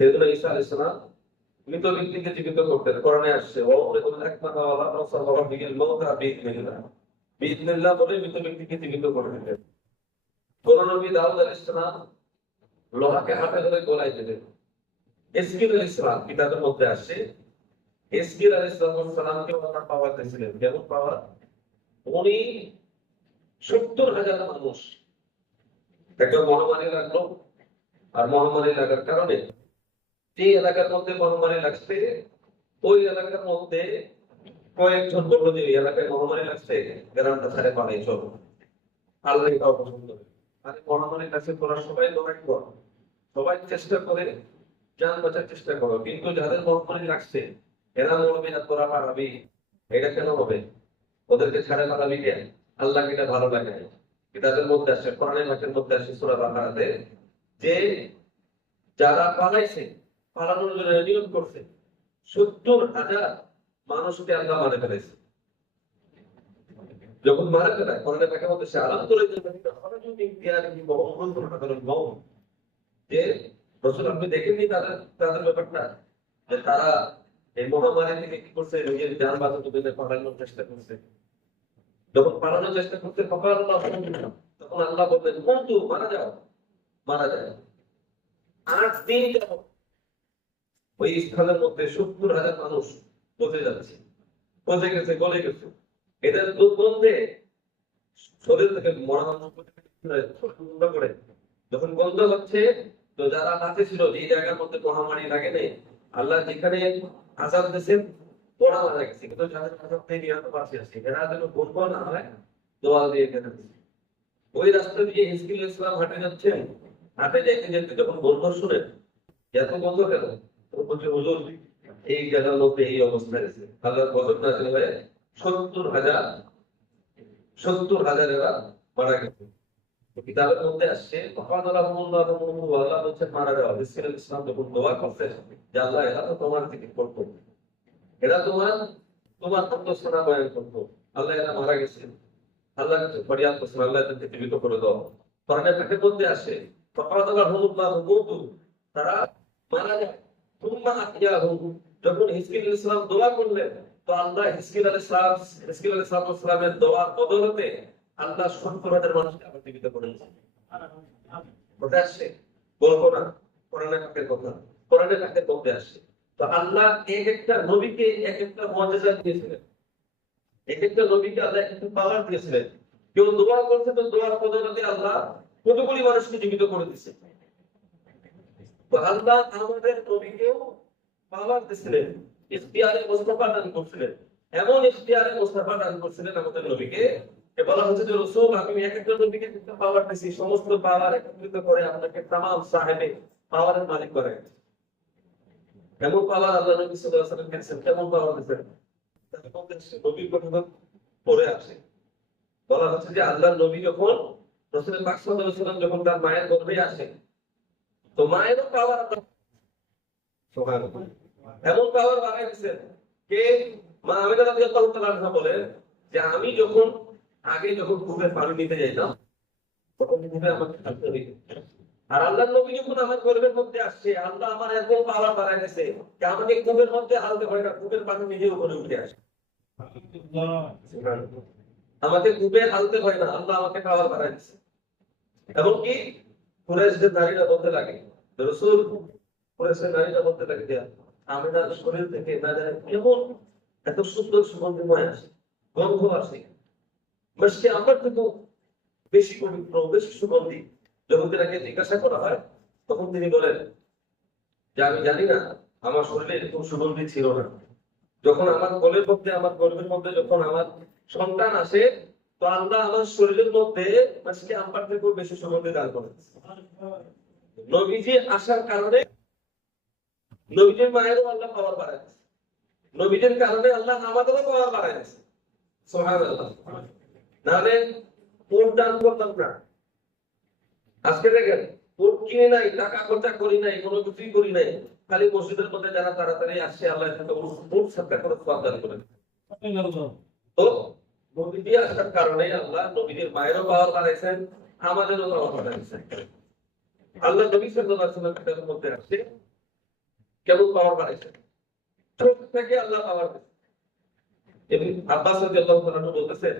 সেগুলো ঈসা আলাইসালাম মৃত ব্যক্তিকে জীবিত করতেন। কোরআনে আসছে বিদিনিল্লাহ বলে মৃত ব্যক্তিকে জীবিত করে দিতেন কোরআনবী দাউদ আলাইসালাম লোহাকে হাতে ধরে গলায় দিলেন। এসকির আলাইসালাম কিতাবের মধ্যে আসছে এসকির আলাইসালামকে ওনার পাওয়ার দিয়েছিলেন। কেমন পাওয়ার? উনি সত্তর হাজার মানুষ। একটা মহামারী লাগল, আর মহামারী লাগার কারণে যে এলাকার মধ্যে মহামারী লাগছে, ওই এলাকার মধ্যে কয়েকজন বলল যে এলাকায় মহামারী লাগছে, গ্রামটা ছেড়ে পালাই চল। আল্লাহ পছন্দ করে। আরে মহামারী লাগছে তোরা সবাই কর? সবাই চেষ্টা করে, যান বাঁচার চেষ্টা করো, কিন্তু যাদের মহামারী লাগছে, এরা বলবে না, তোরা পারাবি এটা কেন হবে? ওদেরকে ছাড়ে পারাবি কে আল্লাহ এটা ভালো লাগে। কিতাবের মধ্যে আছে কোরআনের মাঠের মধ্যে আছে সূরা যে যারা পালাইছে পালানোর জন্য নিয়োগ করছে। সত্তর হাজার মানুষকে আল্লাহ মারে ফেলেছে যখন মারা ফেলায় কোরআনের ব্যাখ্যা মধ্যে সে আলাম করে যে রসুল আপনি দেখেননি তাদের তাদের ব্যাপারটা? যে তারা এই মহামারী থেকে কি করছে? নিজের যান বাঁচানোর জন্য পালানোর চেষ্টা করছে। যখন পালানোর চেষ্টা করতে আল্লাহ তখন আল্লাহ বললেন, বন্ধু, মারা যাও, মারা যায় আট দিন যাবত ওই স্থানের মধ্যে সত্তর হাজার মানুষ পচে যাচ্ছে। পচে গেছে, গলে গেছে। এদের দুর্গন্ধে শরীর থেকে মরা করে যখন গন্ধ হচ্ছে, তো যারা হাতে ছিল, যে জায়গার মধ্যে মহামারী লাগে নেই আল্লাহ যেখানে আজাদ দিয়েছেন, ওরা মারা গেছে। কিন্তু যাদের আজাদ নেই নিহত পাশে এরা যেন না হয়, দোয়া দিয়ে কেটে ওই রাস্তা দিয়ে হিজকিল ইসলাম হাঁটে যাচ্ছেন হাঁটে যেতে যেতে যখন গন্ধ শুনেন এত গন্ধ কেন? হুজুর, এই জায়গার মধ্যে এই অবস্থা গেছে। আল্লাহ গজব নাজিল হয়ে সত্তর হাজার সত্তর হাজার এরা মারা গেছে। কিতাবের মধ্যে আসছে আল্লাহ বলছে, মারা যাওয়া ইসলাম ইসলাম যখন দোয়া করছে, যে আল্লাহ, এরা তো তোমার থেকে করতো এরা তোমার তোমার শোনা বয়ান করতো। আল্লাহ এরা মারা গেছে। আল্লাহ ফরিয়াদ করছেন আল্লাহ এদেরকে জীবিত করে দাও। কোরআনের ব্যাখ্যা বলতে আসে তখন আল্লাহ হুমুল্লাহ তারা মারা যায়। যখন হিজকিল ইসলাম দোয়া করলেন, তো আল্লাহ আলাইহিস সালামের দোয়ার বদলতে আল্লাহ মানুষকে আবার জীবিত কথা আসছে না পাকের কথা। আসছে তো আল্লাহ এক একটা নবীকে এক একটা মর্যাদা দিয়েছিলেন। এক একটা নবীকে আল্লাহ এক একটা পাওয়ার দিয়েছিলেন। কেউ দোয়া করছে, তো দোয়ার বদলতে আল্লাহ কতগুলি মানুষকে জীবিত করে দিচ্ছে আল্লাহ আমাদের নবীকেও পাওয়ার দান করছিলেন এমন দান করছিলেন আমাদের নবীকে। বলা হচ্ছে যে, রসুল আমি নবীকে পাওয়ার সমস্ত পাওয়ার একত্রিত করে আপনাকে তামাম সাহেবে পাওয়ারের মালিক করে পাওয়ার আল্লাহ নবী সাল্লাল্লাহু কেমন পাওয়ার দিয়েছেন? নবীর কথা পড়ে আসে। বলা হচ্ছে যে আল্লাহ নবী যখন রসুল পাক সাল্লাল্লাহু আলাইহি যখন তার মায়ের গর্ভে আসে তো মায়েরও পাওয়ার এমন পাওয়ার বাড়াই দিচ্ছেন কে? মা আমিনা রাদিয়াল্লাহু তাআলা আনহা বলেন যে আমি যখন আগে যখন কূপে পানি নিতে যাইতাম তখন কূপে আমাকে থাকতে হইতো আর আল্লাহ নবী যখন আমার গর্ভের মধ্যে আসছে আল্লাহ আমার এত পাওয়ার বাড়াই দিয়েছে যে আমাকে কূপের মধ্যে হালতে হয় না কূপের পানি নিজে উপরে উঠে আসে। আমাকে কূপে হালতে হয় না আল্লাহ আমাকে পাওয়ার বাড়াই দিয়েছে এবং কি? নারীরা বলতে লাগে রসুল নারীরা বলতে লাগে যে, আমি তার শরীর থেকে কেমন এত সুন্দর আসে, গন্ধ আসে। আমার থেকেও বেশি পবিত্র, বেশি সুগন্ধি। যখন জিজ্ঞাসা করা হয়, তখন তিনি বলেন, যে আমি জানি না, আমার শরীরে এরকম সুগন্ধি ছিল না। যখন আমার কোলের মধ্যে, আমার গর্ভের মধ্যে যখন আমার সন্তান আসে তো আল্লাহ আমার শরীরের মধ্যে মাসকে আমার থেকেও বেশি সুগন্ধি দান করে। নবীজি আসার কারণে নবীজির মায়েরও আল্লাহ পাওয়ার বাড়ায় নবীজির কারণে আল্লাহ আমাদেরও পাওয়ার বাড়ায় দিয়েছে। সুবহানাল্লাহ। নাহলে কোন দান করতাম না। আজকে দেখেন কোন কিনে নাই টাকা খরচা করি নাই কোনো কিছুই করি নাই। খালি মসজিদের মধ্যে যারা তাড়াতাড়ি আসছে আল্লাহ বহুত সাক্ষা করে দান করে তো নবীজি আসার কারণে আল্লাহ নবীদের মায়েরও পাওয়ার বাড়াইছেন আমাদেরও বাড়াইছেন আল্লাহ নবী মধ্যে আছে, কেমন পাওয়ার বাড়াইছে চোখ থেকে আল্লাহ পাওয়ার আব্বাস বলতেছেন,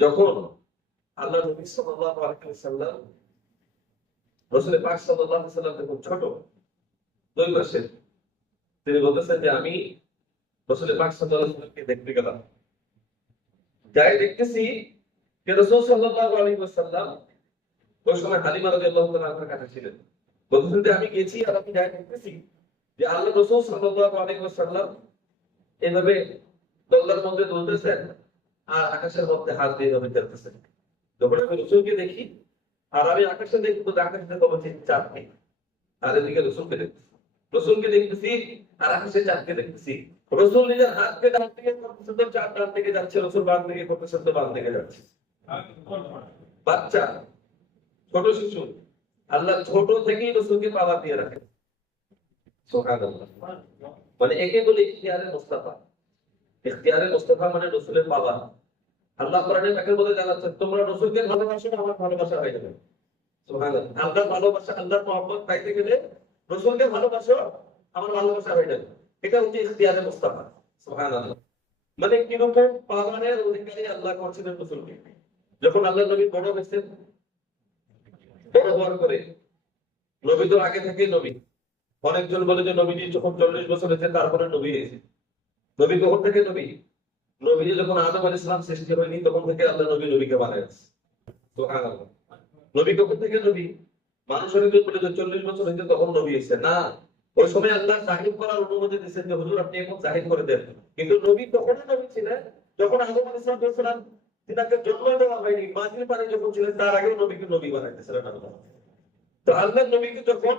যখন আল্লাহ নবী সাল্লাল্লাহু আলাইহি ওয়াসাল্লাম রাসূল পাক যখন ছোট, দুই মাসের তিনি বলতেছেন যে আমি রাসূল পাক ওয়াসাল্লামকে দেখতে গেলাম। যাই দেখতেছি আমি আর আমি দুলতেছেন আর আকাশের হাত দিয়ে দেখি, আর আমি আকাশে দেখি তো আকাশে দেখব চাঁদকে। আর এদিকে রসুলকে দেখতেছি। রসুলকে দেখতেছি আর আকাশে চাঁদকে দেখতেছি। রসুল নিজের হাতকে ডান দিকে করতেছে চাঁদ ডান দিকে যাচ্ছে, রসুল বাম দিকে করতেছে তো দিকে যাচ্ছে। বাচ্চা, ছোট শিশু, আল্লাহ ছোট থেকেই রসুলকে পাওয়ার দিয়ে রাখে। মানে একে বলে মুস্তাফা। মুস্তাফা মানে রসুলের বাবা। আল্লাহ কোরআনে তাকে বলে জানাচ্ছেন তোমরা রসুলকে ভালোবাসো আমার ভালোবাসা হয়ে যাবে। আল্লাহর ভালোবাসা, আল্লাহর মহব্বত পাইতে গেলে রসুলকে ভালোবাসো, আমার ভালোবাসা হয়ে যাবে। এটা হচ্ছে ইখতিয়ারে মুস্তাফা, সুবহানাল্লাহ। মানে কীরকম পাওয়ারের অধিকারী আল্লাহ করছিলেন রসুলকে? যখন আল্লাহ নবী বড় হয়েছেন, বড় হওয়ার পরে, নবী তো আগে থেকে নবী। অনেকজন বলে যে নবীজি যখন চল্লিশ বছর হয়েছে, তারপরে নবী হয়েছে। নবী কখন থেকে নবী? নবীজি যখন আদম আলাইহিস সালাম সৃষ্টি হয়নি, তখন থেকে আল্লাহ নবী নবীকে বানাইছে সুবহানাল্লাহ। নবী কখন থেকে নবী? মানুষের চল্লিশ বছর তখন নবী না, ওই সময় আল্লাহ করার অনুমতি দিয়েছেন যে, হুজুর, আপনি এখন করে দেন। কিন্তু নবী তখনই নবী ছিলেন। যখন তিনাকে জন্ম দেওয়া হয়নি, মাটির পানি যখন ছিলেন, তার আগেও নবীকে নবী বানাইতেছিলেন আল্লাহ। তো আল্লাহ নবীকে যখন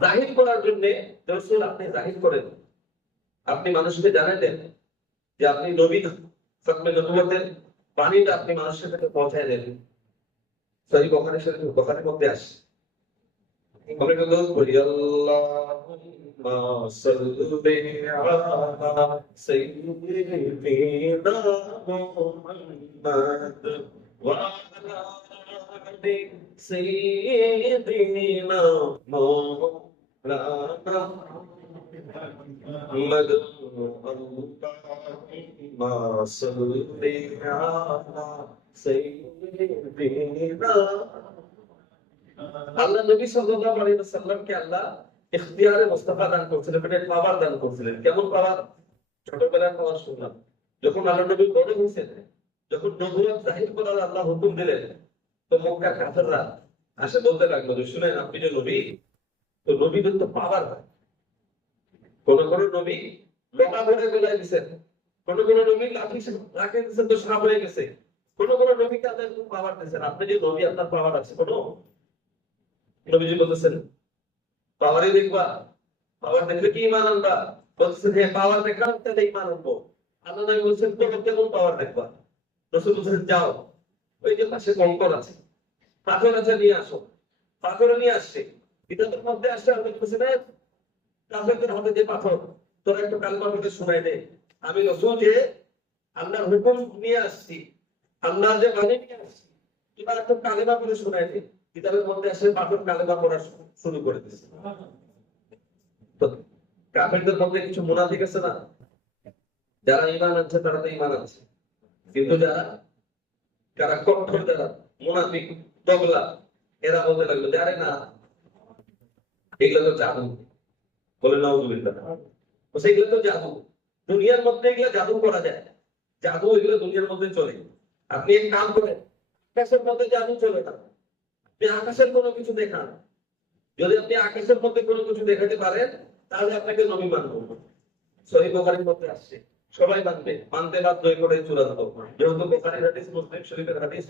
জাহির করার জন্য রসুল, আপনি জাহির করেন। আপনি মানুষকে জানাই দেন যে, আপনি নবী সত্যি নবুয়তের আপনি মানুষের কাছে পৌঁছায় দেন। সহি বখারি শরীফ বখারির মধ্যে আসে আমরা কিন্তু বলি আল্লাহুম্মা সাল্লি আলা সাইয়্যিদিনা মুহাম্মাদ ওয়া আলা আলি সাইয়্যিদিনা মাওলানা محمد اللهم صل على سيدنا আল্লাহ মানে কেমন শুনলাম। নবী আল্লাহ হুকুম দিলেন, তো মক্কা কাফেররা আসে বলতে লাগল যে, শুনেন আপনি যে নবী, তো নবীদের তো পাওয়ার হয়। কোন কোন নবী লোটা ধরে বেলায় দিচ্ছেন কোন কোন নবী লাঠি রাখে দিচ্ছেন তো সাপ হয়ে গেছে। কোন কোন নবীকে আল্লাহ এরকম পাওয়ার দিচ্ছেন আপনি যে নবী, আপনার পাওয়ার আছে, কোন? নবীজি বলতেছেন পাওয়ারই দেখবা পাওয়ার দেখলে কি ইমান আনবা? বলতেছেন হ্যাঁ পাওয়ার দেখলাম, তাহলে ইমান আনব। আল্লাহ নবী বলছেন তোমার কেমন পাওয়ার দেখবা? রসুল বলছেন, যাও। ওই যে পাশে কঙ্কর আছে। পাথর আছে, নিয়ে আসো। পাথর নিয়ে আসছে। এটার মধ্যে আসছে আমি বলছি না কাফেরদের হাতে যে পাথর। তোরা একটু কালমা পড়ে শোনাই দে। আমি রসুল যে আল্লাহর হুকুম নিয়ে আসছি। আল্লাহ যে মানে নিয়ে আসছি, এবার একটু কালেমা শোনাই দে কিতাবের মধ্যে আসে পাথর কালেমা পড়া শুরু করে দিচ্ছে কাফেরদের মধ্যে কিছু মুনাফিক আছে না? যারা ইমান আছে তারা তো ইমান আছে কিন্তু যারা যারা কঠোর, যারা মুনাফিক তবলা এরা বলতে লাগল যে আরে না, এগুলো তো জাদু। বলে, নাউজুবিল্লাহ। তো সেগুলো তো জাদু। দুনিয়ার মধ্যে এগুলো জাদু করা যায়। জাদু এগুলো দুনিয়ার মধ্যে চলে। আপনি কাম করেন। আকাশের মধ্যে জাদু চলে না আপনি আকাশের কোনো কিছু দেখান যদি আপনি আকাশের মধ্যে কোনো কিছু দেখাতে পারেন, তাহলে আপনাকে নবী মানব। সহি মধ্যে আসছে। সবাই মানবে। মানতে বাধ্য করে চূড়ান্ত যেহেতু বোখারির হাদিস, মুসলিম শরীফের হাদিস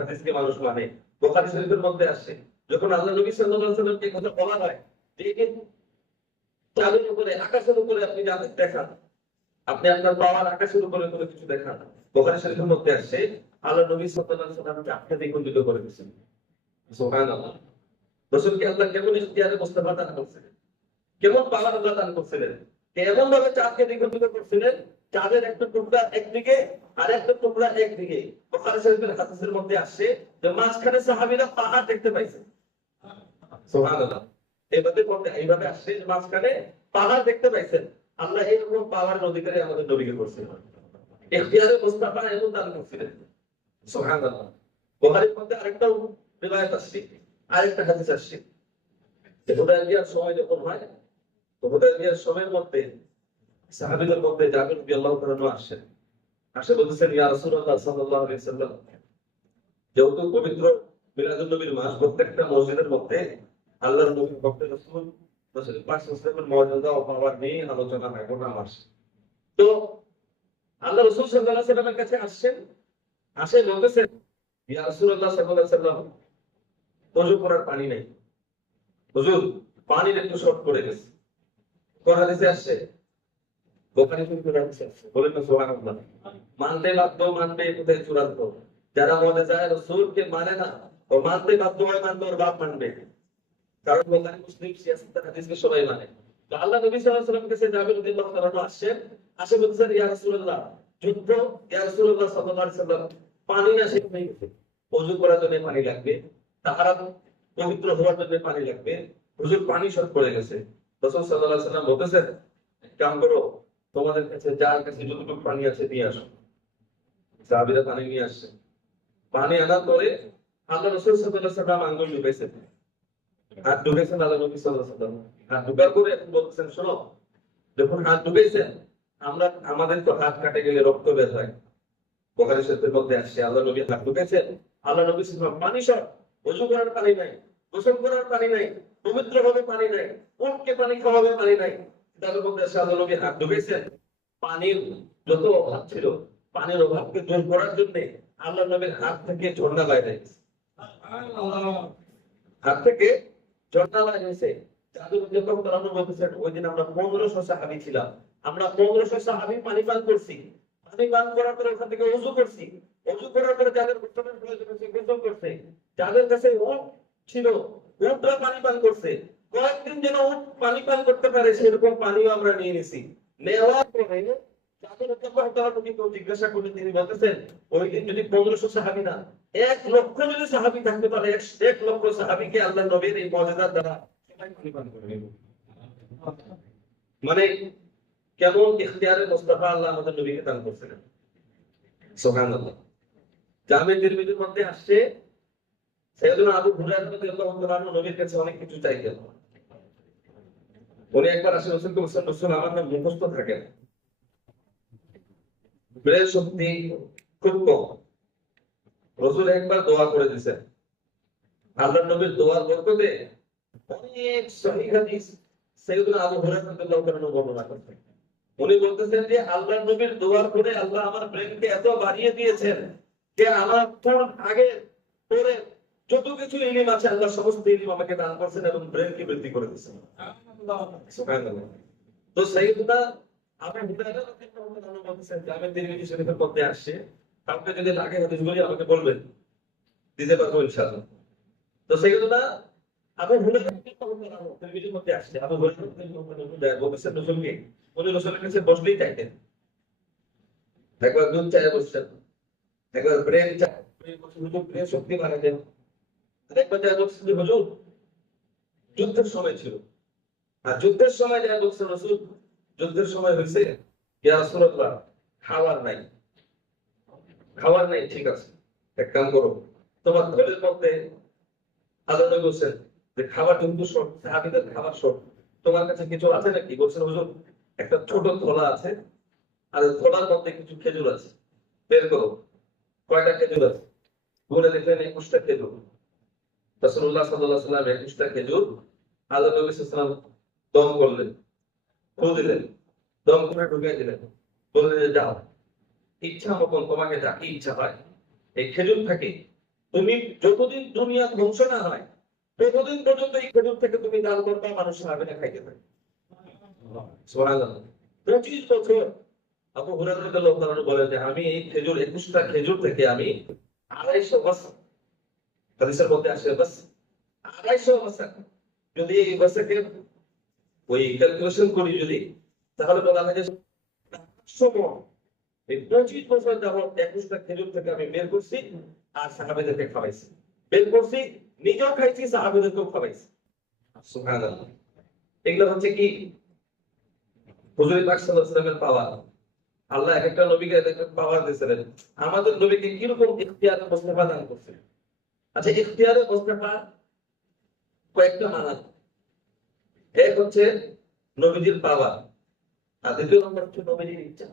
হাদিসকে মানুষ মানে। বোখারি শরীফের মধ্যে আসছে। যখন আল্লাহ নবী ওয়াসাল্লামকে কথা বলা হয়, যে চাঁদের উপরে, আকাশের উপরে আপনি দেখান, আপনি আপনার পাওয়ার আকাশের উপরে কোনো কিছু দেখান বোখারি শরীফের মধ্যে আসছে আল্লাহ নবী সাল্লাল্লাহু আলাইহি দ্বিগুণিত করে দিয়েছেন। সুবহানাল্লাহ। রসুলকে আল্লাহ কেমন ইখতিয়ারে মুস্তাফা দান করছিলেন, কেমন পাওয়ার আল্লাহ দান করছিলেন ভাবে চাঁদকে করছিলেন, চাঁদের একটা টুকরা একদিকে আর একটা টুকরা একদিকে। বোখারি শরীফের হাদিসের মধ্যে আসছে যে মাঝখানে সাহাবীরা পাহাড় দেখতে পাইছে সুবহানাল্লাহ। এইভাবে এইভাবে আসছে মাঝখানে পাহাড় দেখতে পাইছেন। আল্লাহ এইরকম পাহাড়ের অধিকারী আমাদের নবীকে করছেন এখতিয়ারে মুস্তাফা এমন দান করছিলেন সুবহানাল্লাহ। বুখারীর মধ্যে আরেকটা রিওয়ায়াত আসছে আরেকটা হাদিস আসছে হুদায়বিয়ার সময় যখন হয়, তো হুদায়বিয়ার সময়ের মধ্যে সাহাবীদের মধ্যে জাবির রাদিয়াল্লাহু তাআলা আসছেন আসে। বলতেছেন, ইয়া রাসূলুল্লাহ সাল্লাল্লাহু আলাইহি সাল্লাম যেহেতু পবিত্র মিলাদুন নবীর মাস প্রত্যেকটা মসজিদের মধ্যে আল্লাহর নবীর ভক্ত রাসূল রাসূল পাক সাল্লাল্লাহু মর্যাদা ও পাওয়ার নিয়ে আলোচনা হয় গোটা মাস তো আল্লাহ রাসূল আলাইহি সাল্লামের কাছে আসছেন। আসে বলতেছেন, ইয়া আলাইহি সাল্লাম ওযু করার পানি হুজুর, পানির একটু শর্ট পড়ে গেছে হাদিসে আসছে? বোখারি আসছে। বলেন না সুবহানাল্লাহ। মানতে বাধ্য, মানবে কোথায় চূড়ান্ত? যারা মনে যায় রসুলকে মানে না, ও মানতে বাধ্য হয় মানবে, ওর বাপ মানবে। কারণ বোখারি মুসলিম সিয়াসতের হাদিসকে সবাই মানে। তো আল্লাহ নবী সাল্লাল্লাহু আলাইহি ওয়াসাল্লামের কাছে তাআলা আসছেন। আসে বলছেন ইয়া রাসূলুল্লাহ, যুদ্ধ, ইয়া রাসূলুল্লাহ সাল্লাল্লাহু আলাইহি ওয়াসাল্লাম পানি না গেছে। ওযু করার জন্য পানি লাগবে, তাহারা পবিত্র হওয়ার জন্য পানি লাগবে। হুজুর পানি শর্ট পড়ে গেছে। রাসূল সাল্লাল্লাহু আলাইহি ওয়াসাল্লাম বলতেছেন কাম করো, তোমাদের কাছে যার কাছে যতটুকু পানি আছে নিয়ে আসো। সাহাবীরা পানি নিয়ে আসছে। পানি আনার পরে আল্লাহ রসুল সাল্লাল্লাহু আলাইহি ওয়াসাল্লাম আঙ্গুল ডুবেছেন হাত ডুবেছেন আল্লাহ নবী সাল্লাল্লাহু আলাইহি ওয়াসাল্লাম হাত ডুবার পরে এখন শোনো, যখন হাত ডুবেছেন আমরা আমাদের তো হাত কাটে গেলে রক্ত বের হয়। বোখারি শরীফের মধ্যে আসছে আল্লাহ নবী হাত ডুবেছেন আল্লাহ নবী সাল্লাল্লাহু পানি সব, ওযু করার পানি নাই, গোসল করার পানি নাই পবিত্র ভাবে পানি নাই, উটকে পানি খাওয়াবে পানি নাই। তাদের মধ্যে আসে আল্লাহ নবী হাত ডুবেছেন পানির যত অভাব ছিল, পানির অভাবকে দূর করার জন্য আল্লাহ নবীর হাত থেকে ঝর্ণা বাইরে গেছে। হাত থেকে ঝর্ণা বাইরে যাদের মধ্যে কখন তারা বলতেছেন ওই দিন আমরা পনেরোশো সাহাবি ছিলাম। আমরা পনেরোশো সাহাবি পানি পান করছি। পানি পান করার পরে ওখান থেকে উজু করছি। উজু করার পরে যাদের গোসলের প্রয়োজন হয়েছে গোসল করছে। যাদের কাছে উট ছিল উটরা পানি পান করছে। কয়েকদিন যেন উট পানি পান করতে পারে, সেরকম পানিও আমরা নিয়ে নিছি। নেওয়ার পরে। মানে কেমন ইখতিয়ারে মোস্তফা আল্লাহ আমাদের নবীকে দান করছিলেন? সুবহানাল্লাহ। জামে তিরমিজির মধ্যে আসছে সাইয়েদুনা আবু হুরায়রা রাদিয়াল্লাহু তাআলা নবীর কাছে অনেক কিছু চাইতেন। উনি একবার আসে রাসূলকে বলছেন রাসূল আমার নাম মুখস্থ থাকে না। শক্তি খুব কম। রসুল একবার দোয়া করে দিয়েছেন। আল্লাহ নবীর দোয়ার বরকতে অনেক সহিহ হাদিস সাইয়েদুনা আবু হুরায়রা রাদিয়াল্লাহু তাআলা বর্ণনা করতেন উনি বলতেছেন যে আল্লাহ নবীর দোয়ার করে আল্লাহ আমার ব্রেনকে এত বাড়িয়ে দিয়েছেন যে আমার কোন আগে পরে যত কিছু ইলিম আছে আল্লাহ সমস্ত ইলিম আমাকে দান করছেন এবং ব্রেনকে বৃদ্ধি করে দিয়েছেন তো আনহু বলতেছেন রাসূলকে উনি রাসূলের কাছে বসলেই চাইতেন একবার বসছেন একবার শক্তি একবার যা, হুজুর, যুদ্ধের সময় ছিল। আর যুদ্ধের সময় যা রসুল, যুদ্ধের সময় হয়েছে। খাবার নাই। নাই, ঠিক আছে। এক কাম করো। তোমার ঘরের মধ্যে বলছেন যে, খাবার কিন্তু শর্ট খাবার শর্ট তোমার কাছে কিছু আছে নাকি? বলছেন, হুজুর একটা ছোট থলা আছে, আর থলার মধ্যে কিছু খেজুর আছে। বের করো। কয়টা খেজুর আছে? বলে দেখলেন একুশটা খেজুর। রাসূলুল্লাহ সাল্লাল্লাহু আলাইহি সাল্লাম একুশটা খেজুর আল্লাহ নবী সাল্লাম দম করলেন। দিলেন। দম করে ঢুকিয়ে দিলেন। বললেন যে, যাও। ইচ্ছা মতন তোমাকে যা কি ইচ্ছা হয়। এই খেজুর থাকে তুমি যতদিন দুনিয়া ধ্বংস না হয়, ততদিন পর্যন্ত এই খেজুর থেকে তুমি দান করবা, মানুষ না খাইতে পারে পঁচিশ বছর আবু হুরায়রা রাদিয়াল্লাহু তাআলা আনহু বলেন যে আমি খেজুর, একুশটা খেজুর থেকে আমি আড়াইশো আসে বাস আড়াইশো যদি এই ওই ক্যালকুলেশন করি যদি, তাহলে বলা হয় যে একুশটা খেজুর থেকে আমি বের করছি আর সাহাবেদেরকে খাওয়াইছি। বের করছি, নিজেও খাইছি, সাহাবেদেরকেও খাওয়াইছি। এগুলো হচ্ছে কি? হুজুর পাক পাওয়ার আল্লাহ এক একটা নবীকে এক একটা পাওয়ার দিয়েছিলেন। আমাদের নবীকে কীরকম ইখতিয়ারে মোস্তফা দান করছেন? আচ্ছা ইখতিয়ারে মোস্তফা কয়েকটা মানা। এক হচ্ছে নবীজির পাওয়ার আর দ্বিতীয় নম্বর হচ্ছে নবীজির ইচ্ছা।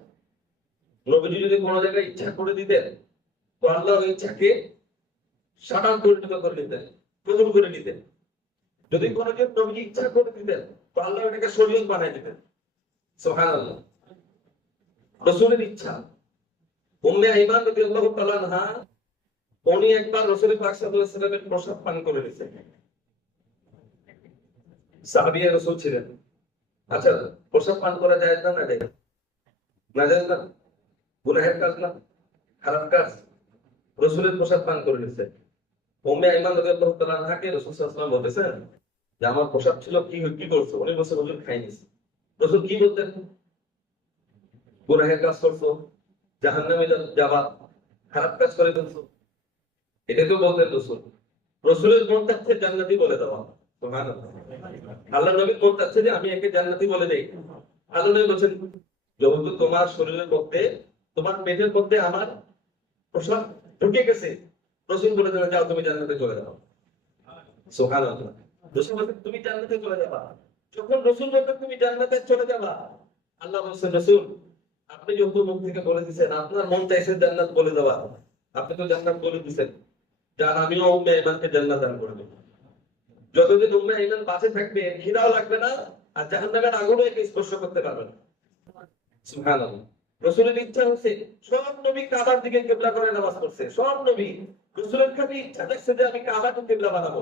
নবীজি যদি কোনো জায়গায় ইচ্ছা করে দিতেন, তো আল্লাহ ওই ইচ্ছাকে সাধারণ পরিণত করে নিতেন কবুল করে নিতেন যদি কোনো নবীজি ইচ্ছা করে দিতেন, তো আল্লাহ এটাকে শরীর বানাই দিতেন। রসুলের ইচ্ছা। উম্মে আইমান উনি একবার প্রসাব পান করে সাহাবিয়া ছিলেন। আচ্ছা প্রসাব পান করা যায় না না না? যায় না। গুনাহের কাজ না? খারাপ কাজ? রসুলের প্রসাদ পান করে নিছে উম্মে আইমান রাদিয়াল্লাহু তাআলা আনহাকে রাসূল সাল্লাল্লাহু যে, আমার প্রসাদ ছিল, কি কি করছ? উনি বলছে, হুজুর খাই নিছি রসুল কি বলতেন? গুনাহের কাজ করছ, জাহান্নামে যা- যাবা, খারাপ কাজ করে ফেলছো। এটা তো বলতেন রসুল? রসুলের মন চাচ্ছে জান্নাতি বলে দেওয়া আল্লাহ। নবী মন যে আমি একে জান্নাতি বলে দেই। আল্লাহ নবী বলছেন যেহেতু তোমার শরীরের মধ্যে, তোমার পেটের মধ্যে আমার প্রসাদ ঢুকে গেছে, রসুল বলে দেবেন যাও তুমি জান্নাতে চলে যাও। রসুল তুমি জান্নাতে চলে যাবা। যখন রসুল বলতেন তুমি জান্নাতে চলে যাবা। আল্লাহ বলছেন, রসুল, আপনি যেহেতু মুখ থেকে বলে দিচ্ছেন আপনার মন চাইছে জান্নাত বলে দেওয়া। আপনি তো জান্নাত বলে দিচ্ছেন যার আমিও উম্মে ইমানকে জান্নাত দান করে দেবো যতদিন উম্মে ইমান বাঁচে থাকবে ঘিরাও লাগবে না, আর জাহান্নামের আগুনও একে স্পর্শ করতে পারবে না। সুবহানাল্লাহ। রসুলের ইচ্ছা হচ্ছে, সব নবী কাবার দিকে কেবলা করে নামাজ পড়ছে। সব নবী রসুলের খালি ইচ্ছা দেখছে যে আমি কাবাকে কেবলা বানাবো।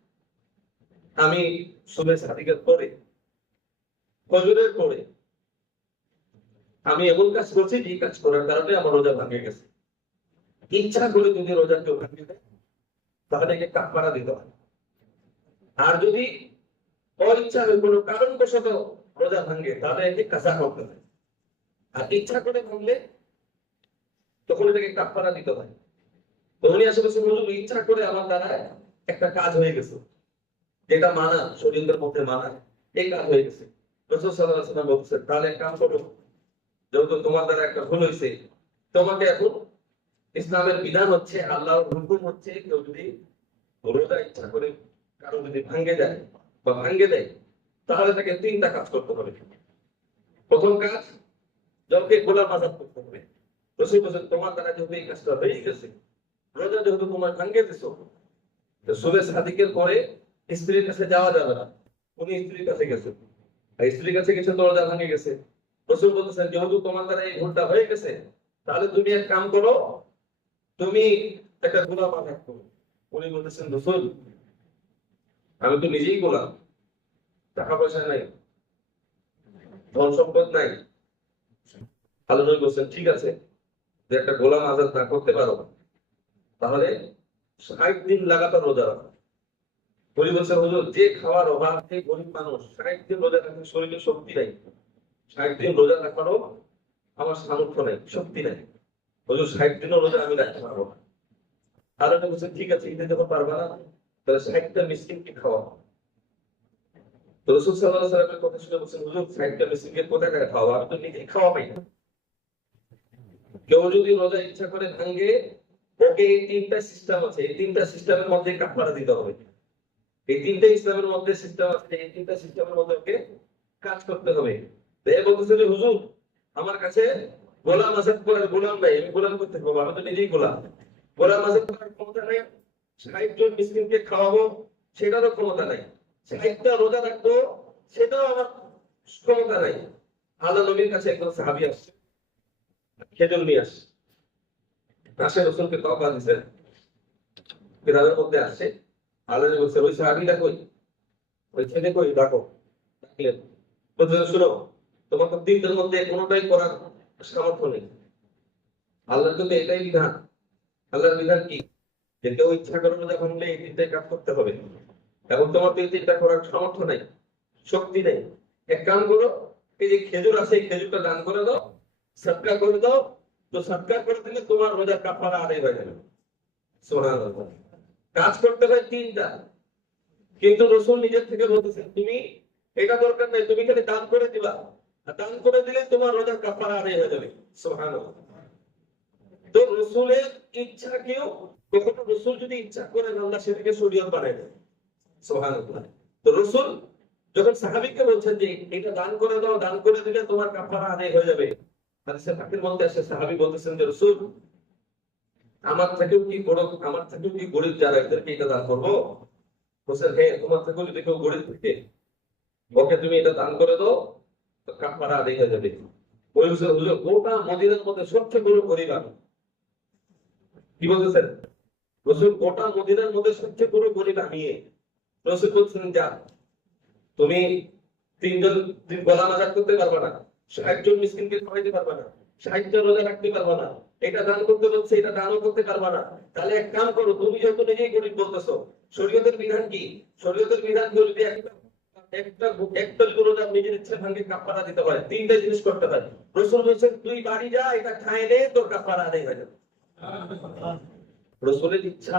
আমি সুবে সাদিকের পরে ফজরের পরে আমি এমন কাজ করছি যে কাজ করার কারণে আমার রোজা ভাঙে গেছে। ইচ্ছা করে যদি রোজা কেউ ভাঙে দেয়, তাহলে একে কাপড়া দিতে হয়। আর যদি অইচ্ছা কোনো কারণবশত রোজা ভাঙে, তাহলে একে কাঁচা করতে হয়। আর ইচ্ছা করে ভাঙলে তখন এটাকে কাপড়া দিতে হয়। উনি আসলে ইচ্ছা করে আমার দ্বারা একটা কাজ হয়ে গেছে। যেটা মানা, শরীরের মধ্যে মানা, এই কাজ হয়ে গেছে। বলছে তাহলে এক কাম করো। যেহেতু তোমার দ্বারা একটা ভুল হয়েছে তোমাকে এখন ইসলামের বিধান হচ্ছে, আল্লাহর হুকুম হচ্ছে, কেউ যদি রোজা ইচ্ছা করে কারও যদি ভাঙ্গে যায় বা ভাঙ্গে দেয়, তাহলে তাকে তিনটা কাজ করতে হবে। প্রথম কাজ, জলকে গোলাম আজাদ করতে হবে। রসুল বলছেন, তোমার দ্বারা যেহেতু এই কাজটা হয়ে গেছে, রোজা যেহেতু তোমার ভাঙ্গে তো সুবে সাদিকের পরে স্ত্রীর কাছে যাওয়া যাবে না। উনি স্ত্রীর কাছে আর স্ত্রীর কাছে গেছেন দরজা ভাঙে গেছে। রসুল বলতেছেন, যেহেতু তোমার দ্বারা এই ভুলটা হয়ে গেছে, তাহলে তুমি এক কাম করো, তুমি একটা গোলাম আঘাত করো। উনি বলতেছেন, রসুল, আমি তো নিজেই গোলাম টাকা পয়সা নাই, ধন সম্পদ নাই। আল্লাহ নবী বলছেন ঠিক আছে। যে একটা গোলাম আজাদ না করতে পারো। তাহলে ষাট দিন লাগাতার রোজা রাখো। হুজুর যে খাওয়ার অভাব গরিব মানুষ ষাট দিন রোজা রাখতে শরীরে শক্তি নাই। ষাট দিন রোজা রাখারও আমার সামর্থ্য শক্তি ষাট দিনও রোজা আমি রাখতে পারব বলছেন ঠিক আছে যখন পারবা না, তাহলে ষাটটা খাওয়া তো রসুল সাল্লাহ সাল্লামের কথা শুনে বলছেন, হুজুর, ষাটটা মিসকিনকে কোথায় টাকা খাওয়া আমি তো না। কেউ যদি রোজা ইচ্ছা করে ভাঙ্গে ওকে এই তিনটা সিস্টেম আছে, এই তিনটা সিস্টেমের মধ্যে কাফারা দিতে হবে। এই তিনটা ইসলামের মধ্যে সিস্টেম আছে, এই তিনটা সিস্টেমের মধ্যে ওকে কাজ করতে হবে। এ বলতেছে যে, হুজুর, আমার কাছে গোলাম আজাদ করার গোলাম নাই, আমি গোলাম করতে পারব, আমি তো নিজেই গোলাম। গোলাম আজাদ করার ক্ষমতা নেই, ষাট জন মিসকিনকে খাওয়াবো, সেটারও ক্ষমতা নাই। ষাটটা রোজা রাখব, সেটাও আমার ক্ষমতা নাই। আল্লাহ নবীর কাছে একজন সাহাবি আসছে, খেজুর নিয়ে আসছে। আসে রসুলকে তবা দিছে মধ্যে আসছে। আল্লাহ বলছে ওই সাহাবিটা ওই ছেলে ডাকো। বলতেছেন শুনো, তোমার মধ্যে কোনোটাই করার সামর্থ্য নেই। আল্লাহর কিন্তু এটাই বিধান। আল্লাহর বিধান কি? যে কেউ ইচ্ছা রোজা এই তিনটাই কাজ করতে হবে। এখন তোমার তো এই তিনটা করার সামর্থ্য নেই, শক্তি নেই। এক কাম করো, এই যে খেজুর আছে, এই খেজুরটা দান করে দাও সৎকার করে দাও। তো সৎকার করে দিলে তোমার রোজার কাপড় আদায় হয়ে যাবে। সুবহানাল্লাহ। কাজ করতে হয় তিনটা। কিন্তু রসুল নিজের থেকে বলতেছেন, তুমি এটা দরকার নাই, তুমি খালি দান করে দিবা। আর দান করে দিলে তোমার রোজার কাপড় আদায় হয়ে যাবে। সুবহানাল্লাহ। তো রসুলের ইচ্ছা কেউ, কখনো রসুল যদি ইচ্ছা করেন আল্লাহ সেটাকে শরীয়ত বানায় দেয়। সুবহানাল্লাহ। তো রসুল যখন সাহাবিকে বলছেন যে, এটা দান করে দাও, দান করে দিলে তোমার কাপড় আদায় হয়ে যাবে। হাদিসে পাকের মধ্যে আসে, সাহাবী বলতেছেন যে, রসুল আমার থেকেও কি বড়, আমার থেকেও কি গরিব যারা এদেরকে এটা দান করব? হোসেন হ্যাঁ তোমার থেকেও যদি কেউ গরিব থাকে, ওকে তুমি এটা দান করে দাও, তো কাপড় আদায় হয়ে যাবে। ওই হুজুর হুজুর, গোটা মদিনার মধ্যে সবচেয়ে বড় গরিব আমি। কি বলতেছেন? রসুল, গোটা মদিনার মধ্যে সবচেয়ে বড় গরিব আমি। রসুল বলছেন যা, তুমি তিনজন দিন গলা নাজার করতে পারবে না ষাটজন মিসকিনকে খাওয়াইতে পারবে না ষাটজন রোজা রাখতে পারবে না এটা দান করতে বলছে, এটা দানও করতে পারবে না। তাহলে এক কাম করো, তুমি যেহেতু নিজেই গরিব বলতেছো, শরীয়তের বিধান কি? শরীয়তের বিধান যদি একটা একটা একটা রোজা নিজের ইচ্ছে ভাঙ্গে কাপড়া দিতে পারে, তিনটা জিনিস করতে পারে। রসুল বলছেন, তুই বাড়ি যা, এটা খাই নে তোর কাপড়া আদায় হয়ে যাবে। রসুলের ইচ্ছা,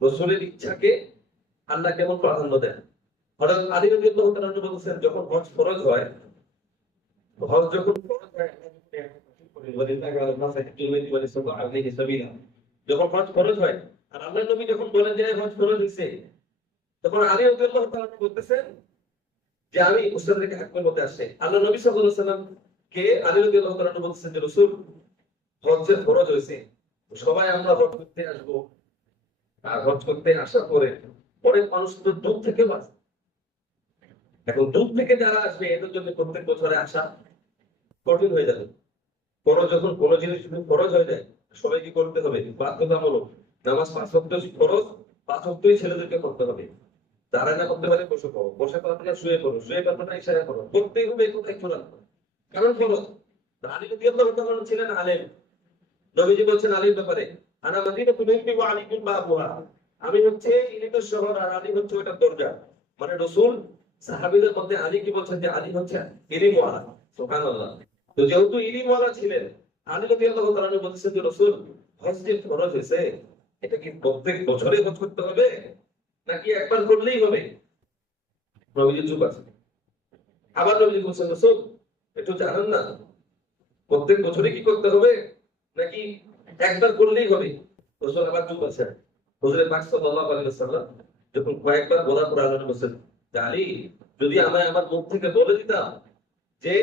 রসুলের ইচ্ছাকে আল্লাহ কেমন প্রাধান্য দেন? হঠাৎ আলী তাআলা বলছেন, যখন হজ ফরজ হয়, হজ যখন ফরজ হয় যখন হয়, আর আল্লাহ নবী যখন বলেন যে হয়েছে, তখন বলতেছেন যে আমি আসছে। আল্লাহ নবী সাল্লাম কে? আলী নবী আল্লাহ বলতেছেন যে, রাসূল হজের হয়েছে সবাই আমরা হজ করতে আসব। আর হজ করতে আসার পরে অনেক মানুষ তো দূর থেকে আসে। এখন দূর থেকে যারা আসবে, এদের জন্য প্রত্যেক বছরে আসা কঠিন হয়ে যাবে। কোনো যখন কোনো জিনিস যদি খরচ হয়ে যায় করতে হবে? বাধ্যতামূলক। নামাজ ভক্তই ছেলেদেরকে করতে হবে। তারা না করতে পারে বসে বসে শুয়ে শুয়ে ইশারা করো। করতেই হবে কথা চূড়ান্ত কারণ তাআলা ছিলেন আলেম। নবীজি বলছেন আলীর ব্যাপারে, আনা আলীকুম বাবুহা আমি হচ্ছে শহর আর আলী হচ্ছে ওটা দরজা। মানে রসুল, সাহাবিদের মধ্যে আলী কি বলছেন যে, আলী হচ্ছে তো যেহেতু ইলিমওয়ালা ছিলেন, আলী রাদিয়াল্লাহু তাআলা বলছেন যে রসুল, হজ যে ফরজ হয়েছে, এটা কি প্রত্যেক বছরে হজ করতে হবে? নাকি একবার করলেই হবে? নবীজি চুপ আছে আবার নবীজি বলছেন, রসুল, একটু জানেন না, প্রত্যেক বছরে কি করতে হবে? নাকি একবার করলেই হবে? রসুল আবার চুপ আছে হুজুরের পাক সাল্লাল্লাহু আলাইহি ওয়াসাল্লাম যখন কয়েকবার বলার পর আল্লাহ বলছেন যে আলী, যদি আমায় আমার মুখ থেকে বলে দিতাম যে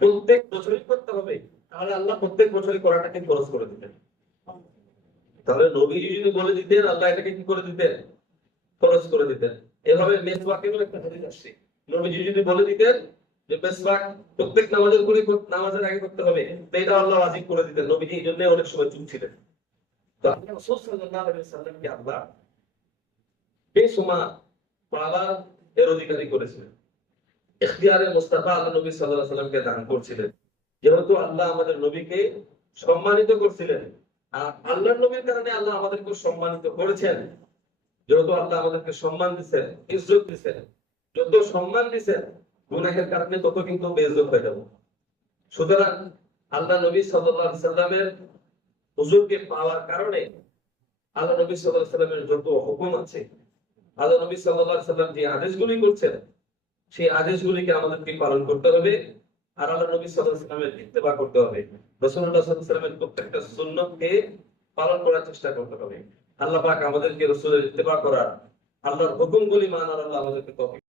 প্রত্যেক বছরই করতে হবে, তাহলে আল্লাহ প্রত্যেক বছরই করাটাকে খরচ করে দিতেন। তাহলে নবীজি যদি বলে দিতেন, আল্লাহ এটাকে কি করে দিতেন? খরচ করে দিতেন। এভাবে মেসওয়াকেরও একটা হাদিস আসছে। নবীজি যদি বলে দিতেন যে মেসওয়াক প্রত্যেক নামাজের করে নামাজের আগে করতে হবে এটা আল্লাহ ওয়াজিব করে দিতেন। নবীজি এই জন্য অনেক সময় চুপ ছিলেন। তো আল্লাহ বেসুমা পাওয়ার এর অধিকারী করেছিলেন। ইখতিয়ারে মুস্তাফা আল্লাহ নবী আলাইহি সাল্লামকে দান করছিলেন। যেহেতু আল্লাহ আমাদের নবীকে সম্মানিত করছিলেন, আর আল্লাহর নবীর কারণে আল্লাহ আমাদেরকে সম্মানিত করেছেন। যেহেতু আল্লাহ আমাদেরকে সম্মান দিচ্ছেন ইজ্জত দিচ্ছেন যত সম্মান দিচ্ছেন গুনাহের কারণে তত কিন্তু বেইজ্জত হয়ে যাব। সুতরাং আল্লাহ নবী আলাইহি সাল্লামের হুজুরকে পাওয়ার কারণে আল্লাহ নবী আলাইহি সাল্লামের যত হুকুম আছে, আল্লাহ নবী আলাইহি সাল্লাম যে আদেশগুলি করছেন সেই আদেশগুলিকে আমাদেরকে পালন করতে হবে। আর আল্লাহ নবী সাল্লামের ইত্তেবা করতে হবে। রসুল্লাহ সাল্লামের প্রত্যেকটা সুন্নতকে পালন করার চেষ্টা করতে হবে। আল্লাহ পাক আমাদেরকে রসুলের ইত্তেবা করার, আল্লাহর হুকুমগুলি মানার আল্লাহ আমাদেরকে